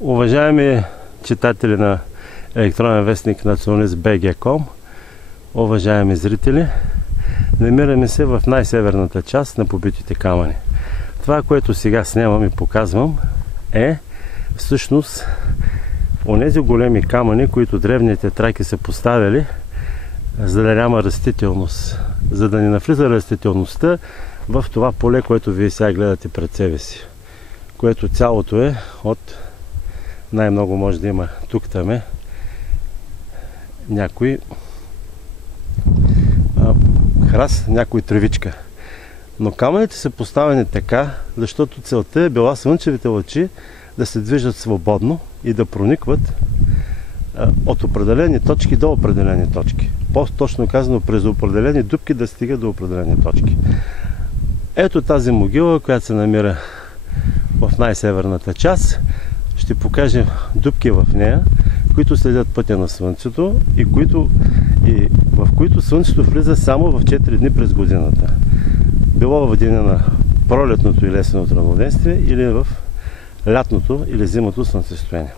Уважаеми читатели на електронен вестник Националист BG.com, уважаеми зрители, намираме се в най-северната част на побитите камъни. Това, което сега снимам и показвам, е всъщност онези големи камъни, които древните траки са поставили, за да няма растителност, за да не навлиза растителността в това поле, което вие сега гледате пред себе си, което цялото е от най-много може да има тук-там някой храст, някой тревичка. Но камъните са поставени така, защото целта е била слънчевите лъчи да се движат свободно и да проникват от определени точки до определени точки. По-точно казано, през определени дупки да стига до определени точки. Ето тази могила, която се намира в най-северната част. Ще покажем дупки в нея, които следят пътя на Слънцето и в които Слънцето влиза само в 4 дни през годината. Било в деня на пролетното и лесеното равноденствие или в лятното или зимното слънцестояние.